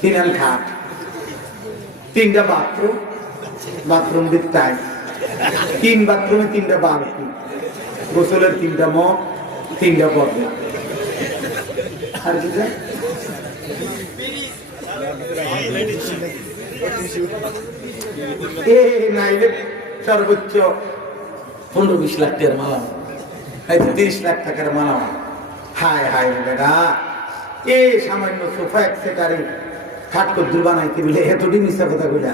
3 খাট, 3টা বাথরুম, বাথরুম উইথ টাইলস, 3 বাথরুমে 3টা বালতি, গোসলের 3টা মগ, 3টা বদলা। আর কি সর্বোচ্চ 15-20 লাখ টাকার মালা, 30 লাখ টাকার মালা। হায় হায় বেটা, এই সামান্য সোফা 1 সেটারে খাট কদ্দুর বানাইতে বলে এতটি মিশা কথা বলে,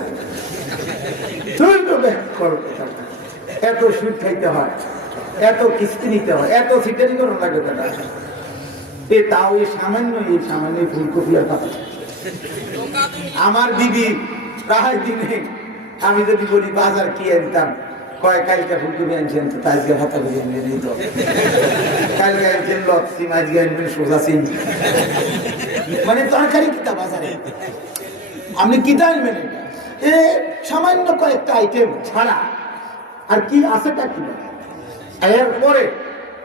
এত সুদ খাইতে হয়, এত কিস্তি নিতে হয়, এত সিটারি করার লাগে বেটা। তাও এই সামান্য ফুলকপি আর পাতা। আমার দিদি প্রায় দিনে আমি যদি বলি বাজার কি আনতাম, কয় কালকে ফুলকপি আনছেন তো আজকে ভাতা করে এনে দিত, কালকে আনছেন লক্সিম, আজকে আনবেন সোজা সিম, মানে তরকারি কিতা বাজারে। আপনি কি জানবেন এটা? এ সামান্য কয়েকটা আইটেম ছাড়া আর কি আছেটা কি? এরপরে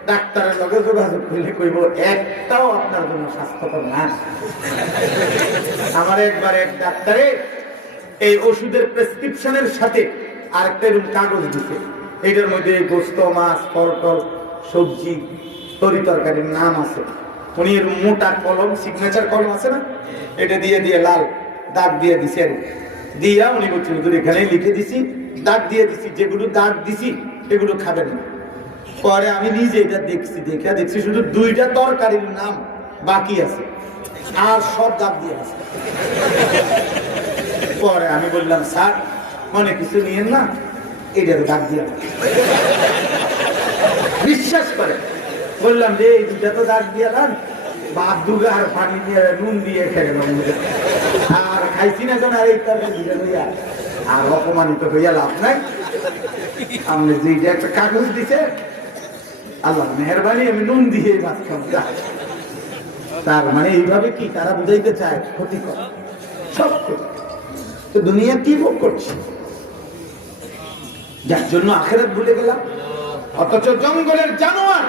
ডাক্তারের লগে যোগাযোগ করলে কইব একটাও আপনার জন্য স্বাস্থ্যকর না। আমার একবার এক ডাক্তারে এই ওষুধের প্রেসক্রিপশনের সাথে আরেকটা এরকম কাগজ দিছে, এটার মধ্যে গোস্ত, মাছ, ফল টল, সবজি, তরি তরকারির নাম আছে। উনি এর মোটা কলম, সিগনেচার কলম আছে না, এটা দিয়ে দিয়ে লাল দাগ দিয়ে দিছে। দিয়া উনি বলছেন হুজুর এখানে লিখে দিছি, দাগ দিয়ে দিছি, যেগুলো দাগ দিছি এগুলো খাবেন না। পরে আমি নিজে এটা দেখছি শুধু 2টা তরকারির নাম বাকি আছে, আর সব দাগ দিয়ে আছে। পরে আমি বললাম স্যার মনে কিছু নিয়েন না, এটার দাগ দিয়ে বিশ্বাস করে বললাম যে এই 2টা তো দাগ দিয়ে দেন, ভাত দুগা আর পানি দিয়ে নুন দিয়ে খেয়ে আর খাইছি না কেন, আর এই তরকারি লইয়া আর অপমানিত হইয়া লাভ নাই। আপনি যে একটা কাগজ দিছে, আল্লাহ মেহরবানি আমি নুন দিয়ে ভাত খাবো। তার মানে এইভাবে কি তারা বুঝাইতে চায় ক্ষতিকর সব ক্ষতি। তো দুনিয়া কি ভোগ করছে, যার জন্য আখেরাত ভুলে গেলাম। অথচ জঙ্গলের জানোয়ার,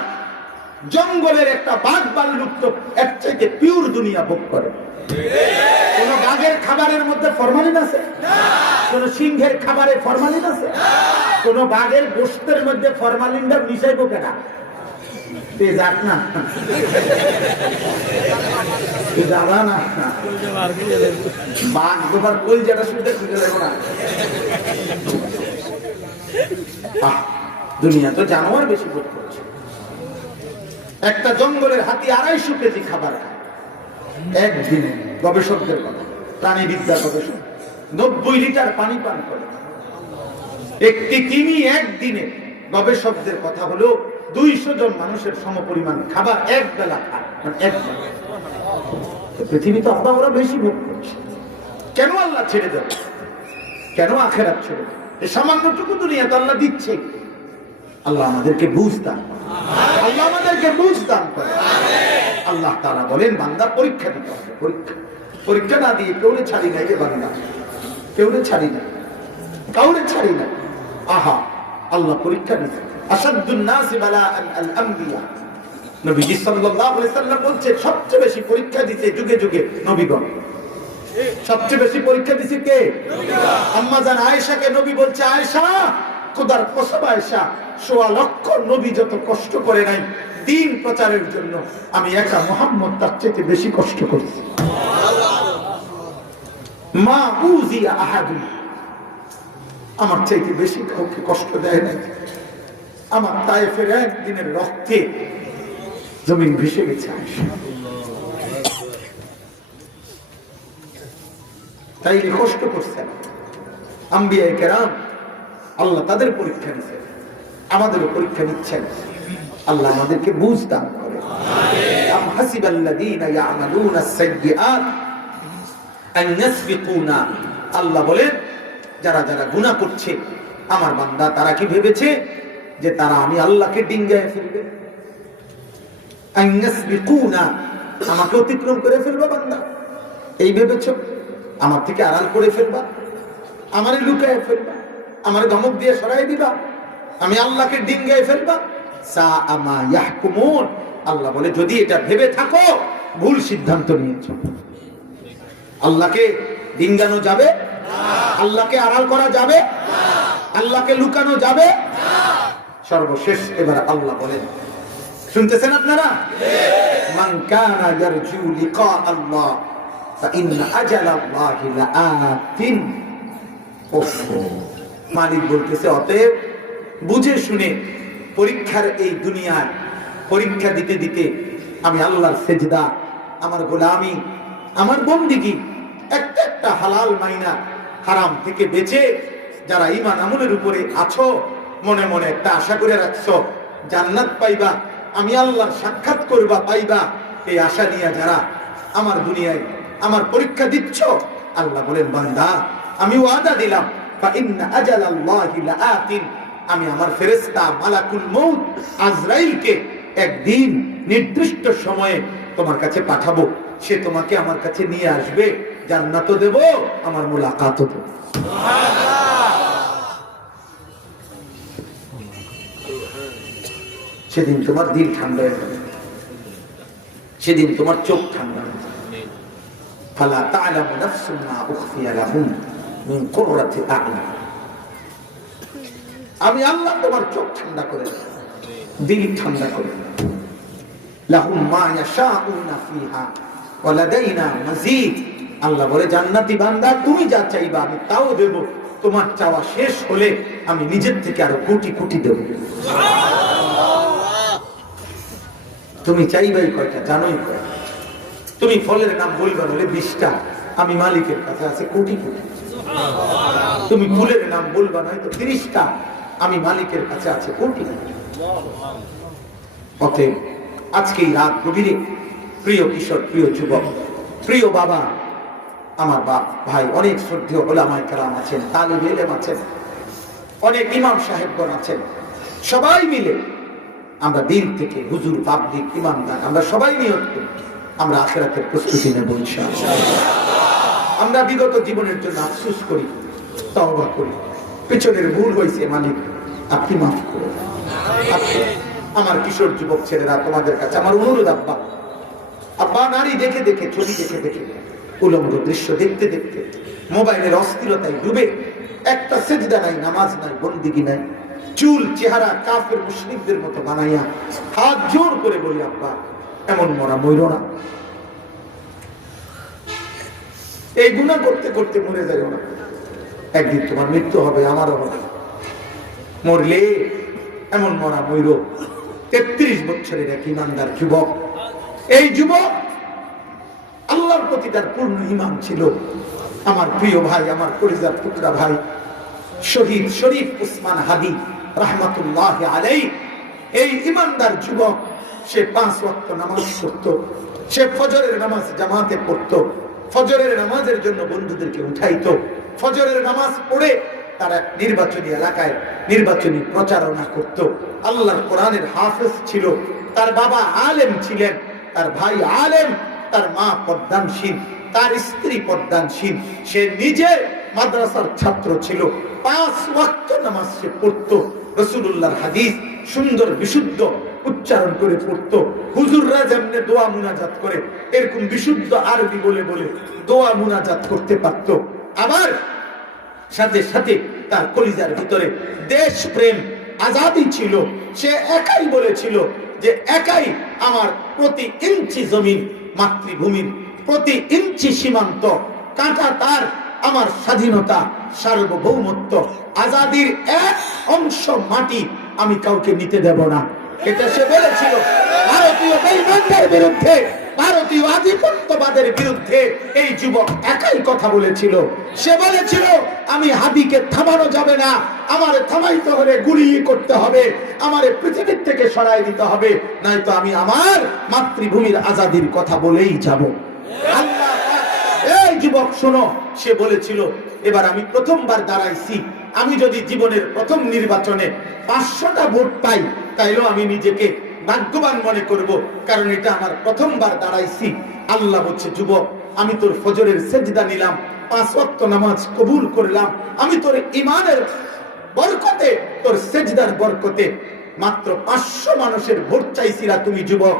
জঙ্গলের একটা বাঘ ভাল্লুক তো এর চাইতে পিওর দুনিয়া ভোগ করে। কোন বাঘের খাবারের মধ্যে ফরমালিন আছে? কোন সিংহের খাবারে ফরমালিন আছে? কোন বাঘের গোশতের মধ্যে ফরমালিনটা মিশাইবো কেন? যাক না যাবা না, বাঘ তোমার কই যেটা শুনতে খুঁজে দেবো না। দুনিয়া তো জানোয়ার বেশি ভোগ করছে। একটা জঙ্গলের হাতি 250 কেজি খাবার খায় একদিনে, গবেষকদের কথা, প্রাণীবিদ্যা গবেষক 90 লিটার পানি পান করে। একটি তিমি একদিনে, গবেষকদের কথা হলো 200 জন মানুষের সমপরিমাণ খাবার এক বেলা খায়। পৃথিবী তো ওরা বেশি ভোগ করছে। কেন আল্লাহ ছেড়ে দেবে? কেন আখেরাত ছেড়ে দেবে? এই সামান্যটুকু দুনিয়া তো আল্লাহ দিচ্ছে। আল্লাহ আমাদেরকে বুঝ দান, আল্লাহ আমাদেরকে বুঝ দান করে। আল্লাহ তাআলা বলেন বান্দা পরীক্ষা দিতে হবে। পরীক্ষা না দিয়ে কেউরে ছাড়ি নাই রে বান্দা, কেউরে ছাড়ি না, কাউরে ছাড়ি না। আহা, আল্লাহ পরীক্ষা দিচ্ছে। আসাদুন নাসি বালাআন আল আমবিয়া, নবীজি সাল্লাল্লাহু আলাইহি সাল্লাম বলছেন সবচেয়ে বেশি পরীক্ষা দিতে যুগে যুগে নবীগণ। সবচেয়ে বেশি পরীক্ষা দিছে কে? আম্মা জান আয়েশাকে নবী বলছে, আয়েশা খোদার কসম আয়েশা, 1.25 লক্ষ নবী যত কষ্ট করে নাই দ্বীন প্রচারের জন্য, আমি একা মুহাম্মদ তার চেয়ে বেশি কষ্ট করেছি। মা উযিয়া আহাদুন, আমার চাইতে বেশি কাউকে কষ্ট দেয় নাই। আমার তায়েফের একদিনের রক্তে জমিন ভেসে গেছে আয়েশা। তাই কষ্ট করছেন আম্বিয়া কেরাম, আল্লাহ তাদের পরীক্ষা নিচ্ছেন, আমাদেরও পরীক্ষা নিচ্ছেন। আল্লাহ আমাদেরকে বুঝ দান করে। আম হাসিবাল্লাযীনা ইয়া'মালুনা আস-সাইয়্যাত আন ইয়াসবিকুনা, আল্লাহ বলেন যারা যারা গুনাহ করছে আমার বান্দা তারা কি ভেবেছে যে তারা আমি আল্লাহকে ডিঙ্গায় ফেলবে? আন ইয়াসবিকুনা, আমাকে অতিক্রম করে ফেলবে বান্দা, এই ভেবেছো? আমার থেকে আড়াল করে ফেলবা, আমারে লুকায় ফেলবা, আমারে ধমক দিয়ে সরাই দিবা, আমি আল্লাহকে ডিঙ্গায় ফেলবা? সাআ মা ইয়াহকুমুন, আল্লাহ বলে যদি এটা ভেবে থাকো ভুল সিদ্ধান্ত নিয়েছো। আল্লাহকে ডিঙ্গানো যাবে? আল্লাহকে আড়াল করা যাবে? আল্লাহকে লুকানো যাবে? সর্বশেষ এবার আল্লাহ বলেন, শুনতেছেন আপনারা? মান কানা ইয়ারজু লিকা আল্লাহ ফাইন্না আজালাল্লাহি লাআতিন। মালিক বলতেছে অতএব বুঝে শুনে পরীক্ষার এই দুনিয়ায় পরীক্ষা দিতে দিতে আমি আল্লাহর সেজদা, আমার গোলামি, আমার বন্দিগি একটা একটা হালাল মাইনা হারাম থেকে বেঁচে যারা ঈমান আমলের উপরে আছো, মনে মনে একটা আশা করে রাখছো জান্নাত পাইবা, আমি আল্লাহর সাক্ষাৎ করবা পাইবা, এই আশা নিয়ে যারা আমার দুনিয়ায় আমার পরীক্ষা দিচ্ছ, আল্লাহ বলেন বান্দা আমি ওয়াদা দিলাম ফাইন্না আজালাল্লাহি লাআতিন, আমি আমার ফেরেশতা মালাকুল মউত আজরাইলকে একদিন নির্দিষ্ট সময়ে তোমার কাছে পাঠাবো, সে তোমাকে আমার কাছে নিয়ে আসবে জান্নাতও দেব, আমার মুলাকাতও দেব। সেদিন তোমার দিল ঠান্ডা হয়ে যাবে, সেদিন তোমার চোখ ঠান্ডা হয়ে যাবে। ফালা তা'লামু নাফসুন মা উখফিয়া লাহুম মিন কুররাতি আ'ইন। আমি আল্লাহ তোমার চোখ ঠান্ডা করে দেব, দিল ঠান্ডা করে দেব। লাহুম মা ইয়াশাউনা ফিহা ওয়া লাদাইনা মাজিদ। আল্লাহ বলে, জান্নাতি বান্দা তুমি যা চাইবা আমি তাও দেব, তোমার চাওয়া শেষ হলে আমি নিজের থেকে আরো কোটি কোটি দেব। তুমি চাইবাই কয়টা জানোই কয়টা? তুমি ফলের নাম বলবা বলে 20টা, আমি মালিকের কাছে আছে কোটি কোটি। তুমি ফুলের নাম বলবা নয়তো 30টা, আমি মালিকের কাছে আছে কোটি কোটি। অতএব আজকে এই রাত গভীরে প্রিয় কিশোর, প্রিয় যুবক, প্রিয় বাবা, আমার বাপ ভাই, অনেক শ্রদ্ধেয় ওলামায়ে কেরাম আছেন, তালিবে ইলম আছেন, অনেক ইমাম সাহেবগণ আছেন, সবাই মিলে আমরা দিল থেকে হুজুর, পাবলিক, ইমামদার, আমরা সবাই নিয়ত করি আমরা আখিরাতের প্রস্তুতি নেব ইনশাআল্লাহ। আমরা বিগত জীবনের জন্য আফসোস করি, তওবা করি, পিছনের ভুল হয়েছে মালিক আপনি মাফ করুন। আমার কিশোর যুবক ছেলেরা, তোমাদের কাছে আমার অনুরোধ, আব্বা আব্বা নারী দেখে দেখে, ছবি দেখে দেখে, উলঙ্গ দৃশ্য দেখতে দেখতে মোবাইলের অস্থিরতায় ডুবে একটা সেজদা নাই, নামাজ নাই, বন্দিগি নাই, চুল চেহারা কাফের মুশরিকদের মতো বানাইয়া হাত জোর করে বলি, আব্বা এমন মরা মইরো না, এই গুনাহ করতে করতে মরে যাইও না, একদিন তোমার মৃত্যু হবে, আমারও হবে। মরলে এমন মরা মইরো। 33 বছরের এক ইমানদার যুবক, এই যুবক আল্লাহর প্রতি তার পূর্ণ ঈমান ছিল। আমার প্রিয় ভাই, আমার কলিজার টুকরা ভাই, শহীদ শরীফ উসমান হাদি রাহমাতুল্লাহি আলাইহি, এই ইমানদার যুবক, সে 5 ওয়াক্ত নামাজ পড়তো, সে ফজরের নামাজ জামাতে পড়তো, ফজরের নামাজের জন্য বন্ধুদেরকে উঠাইতো, ফজরের নামাজ পড়ে তারা নির্বাচনী এলাকায় নির্বাচনী প্রচারণা করত। আল্লাহর কোরআনের হাফেজ ছিল, তার বাবা আলেম ছিলেন, তার ভাই আলেম, তার মা পর্দানশীল, তার স্ত্রী পর্দানশীল, সে নিজে মাদ্রাসার ছাত্র ছিল। 5 ওয়াক্ত নামাজ সে পড়তো, রাসূলুল্লাহর হাদিস সুন্দর বিশুদ্ধ উচ্চারণ করে পড়তো। হুজুররা যেমনে দোয়া মুনাজাত করে এরকম বিশুদ্ধ আরবি বলে বলে দোয়া মুনাজাত করতে পারত। আবার সাথে সাথে তার কলিজার ভিতরে দেশ প্রেম, আজাদি ছিল। সে একাই বলেছিল যে একাই আমার প্রতি ইঞ্চি জমিন, মাতৃভূমির প্রতি ইঞ্চি সীমান্ত, কাঁটা তার আমার স্বাধীনতা, সার্বভৌমত্ব, আজাদির এক অংশ মাটি আমি কাউকে নিতে দেব না। এটা সে বলেছিল। ভারতীয় বেঈমানদের বিরুদ্ধে, ভারতীয় আধিপত্যবাদের বিরুদ্ধে এই যুবক একাই কথা বলেছিল। সে বলেছিল আমি হাদিকে থামানো যাবে না, আমারে থামাইতে হলে গুলি করতে হবে, আমারে পৃথিবীর থেকে সরাই দিতে হবে, নয়তো আমি আমার মাতৃভূমির আজাদির কথা বলেই যাব। আল্লাহ, এই যুবক শোনো, সে বলেছিল এবার আমি প্রথমবার দাঁড়াইছি, আমি যদি জীবনের প্রথম নির্বাচনে 500টা ভোট পাই তাইলেও আমি নিজেকে ভাগ্যবান মনে করব, কারণ এটা আমার প্রথমবার দাঁড়াইছি। আল্লাহ বলছে যুবক, আমি তোর ফজরের সেজদা নিলাম, 5 ওয়াক্ত নামাজ কবুল করলাম, আমি তোর ঈমানের বরকতে, তোর সেজদার বরকতে মাত্র 500 মানুষের ভোট চাইছিলা তুমি যুবক,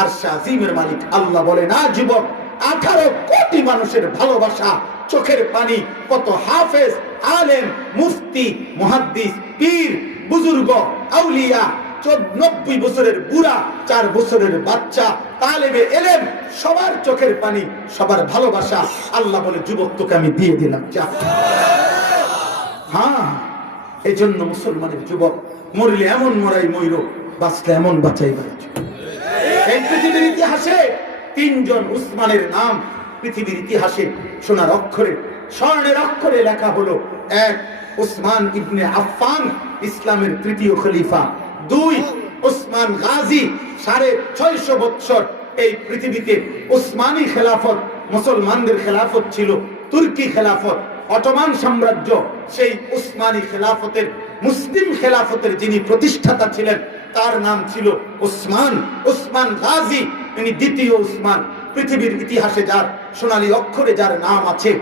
আরশে আজিমের মালিক আল্লাহ বলে না যুবক, 18 কোটি মানুষের ভালোবাসা, চোখের পানি, কত হাফেজ, আলেম, মুফতি, মুহাদ্দিস, পীর, বুজুর্গ, আউলিয়া, 90 বছরের বুড়া, 4 বছরের বাচ্চা, তালেবে ইলম, সবার চোখের পানি, সবার ভালোবাসা, আল্লাহ বলে যুবক তোকে আমি দিয়ে দিলাম, যা। হ্যাঁ, এই জন্য মুসলমানের যুবক মরলে এমন মরাই মইরো, বাঁচলে এমন বাঁচাই বাঁচো। এই পৃথিবীর ইতিহাসে 3 জন উসমানের নাম পৃথিবীর ইতিহাসে সোনার অক্ষরে, স্বর্ণের অক্ষরে লেখা হলো। 1 উসমান ইবনে আফফান, ইসলামের 3য় খলিফা। 2 উসমান গাজী, 650 বছর এই পৃথিবীতে উসমানী খেলাফত, মুসলমানদের খেলাফত ছিল। তুর্কি খেলাফত, অটোমান সাম্রাজ্য, সেই উসমানী খেলাফতের, মুসলিম খেলাফতের যিনি প্রতিষ্ঠাতা ছিলেন তার নাম ছিল উসমান। উসমান গাজী, তিনি 2য় উসমান। পৃথিবীর ইতিহাসে যার সোনালী অক্ষরে যার নাম আছে,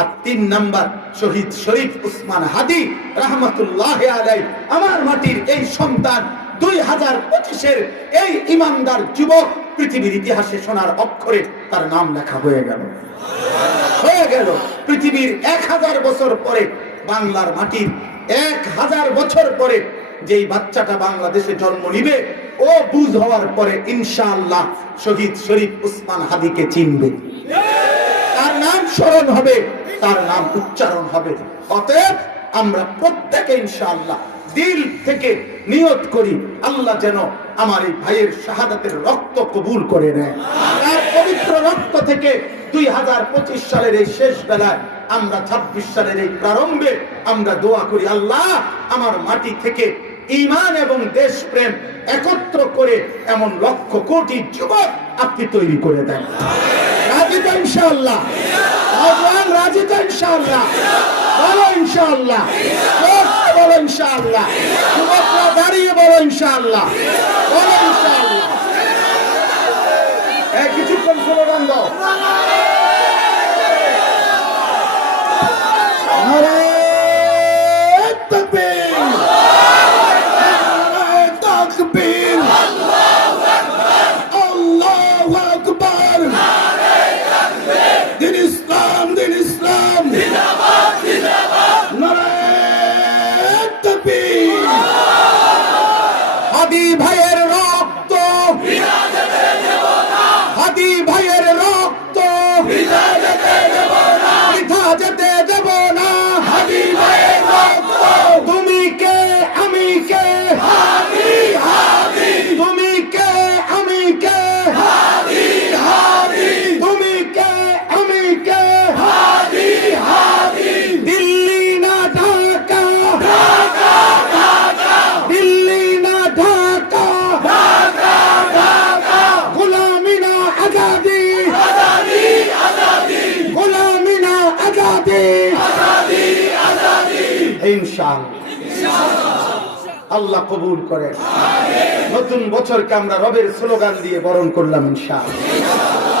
আর 3 নাম্বার শহীদ শরীফ উসমান হাদি রহমতুল্লাহ আলাইহি। আমার মাটির এই সন্তান 2025-এর এই ইমানদার যুবক পৃথিবীর ইতিহাসে সোনার অক্ষরে তার নাম লেখা হয়ে গেল। পৃথিবীর 1000 বছর পরে, বাংলার মাটির 1000 বছর পরে যেই বাচ্চাটা বাংলাদেশে জন্ম নিবে, ও বুঝ হওয়ার পরে ইনশাআল্লাহ শহীদ শরীফ উসমান হাদিকে চিনবে, তার নাম স্মরণ হবে, তার নাম উচ্চারণ হবে। অতএব আমরা প্রত্যেকে ইনশাআল্লাহ দিল থেকে নিয়ত করি, আল্লাহ যেন আমার এই ভাইয়ের শাহাদাতের রক্ত কবুল করে নেয়। তার পবিত্র রক্ত থেকে 2025 সালের এই শেষ বেলায়, আমরা 26 সালের এই প্রারম্ভে আমরা দোয়া করি, আল্লাহ আমার মাটি থেকে ঈমান এবং দেশপ্রেম একত্র করে এমন লক্ষ কোটি যুবক আপনি তৈরি করে দেন। রাজি তো ইনশাআল্লাহ? আল্লাহ রাজি তো ইনশাআল্লাহ? বলো ইনশাআল্লাহ, বলো ইনশাআল্লাহ, যুবকরা দাঁড়িয়ে বলো ইনশাআল্লাহ, বলো ইনশাআল্লাহ। কিছুক্ষণ স্লোগান দাও। হাদি ভাইয়ের রক্ত, হাদি ভাইয়ের রক্ত বৃথা যেতে দেব না। হাদি ভাইয়ের রক্ত, তুমি কে আমি কে, হাদি হাদি, তুমি কে আমি কে, হাদি হাদি, তুমি কে আমি কে, হাদি হাদি। দিল্লি না ঢাকা, ঢাকা ঢাকা, দিল্লি না ঢাকা, ঢাকা ঢাকা, গোলামি না আজাদি, আজাদি আজাদি, গোলামি না আজাদি, আজাদি আজাদি। ইনশাআল্লাহ আল্লাহ কবুল করেন। নতুন বছরকে আমরা রবের স্লোগান দিয়ে বরণ করলাম ইনশাআল্লাহ।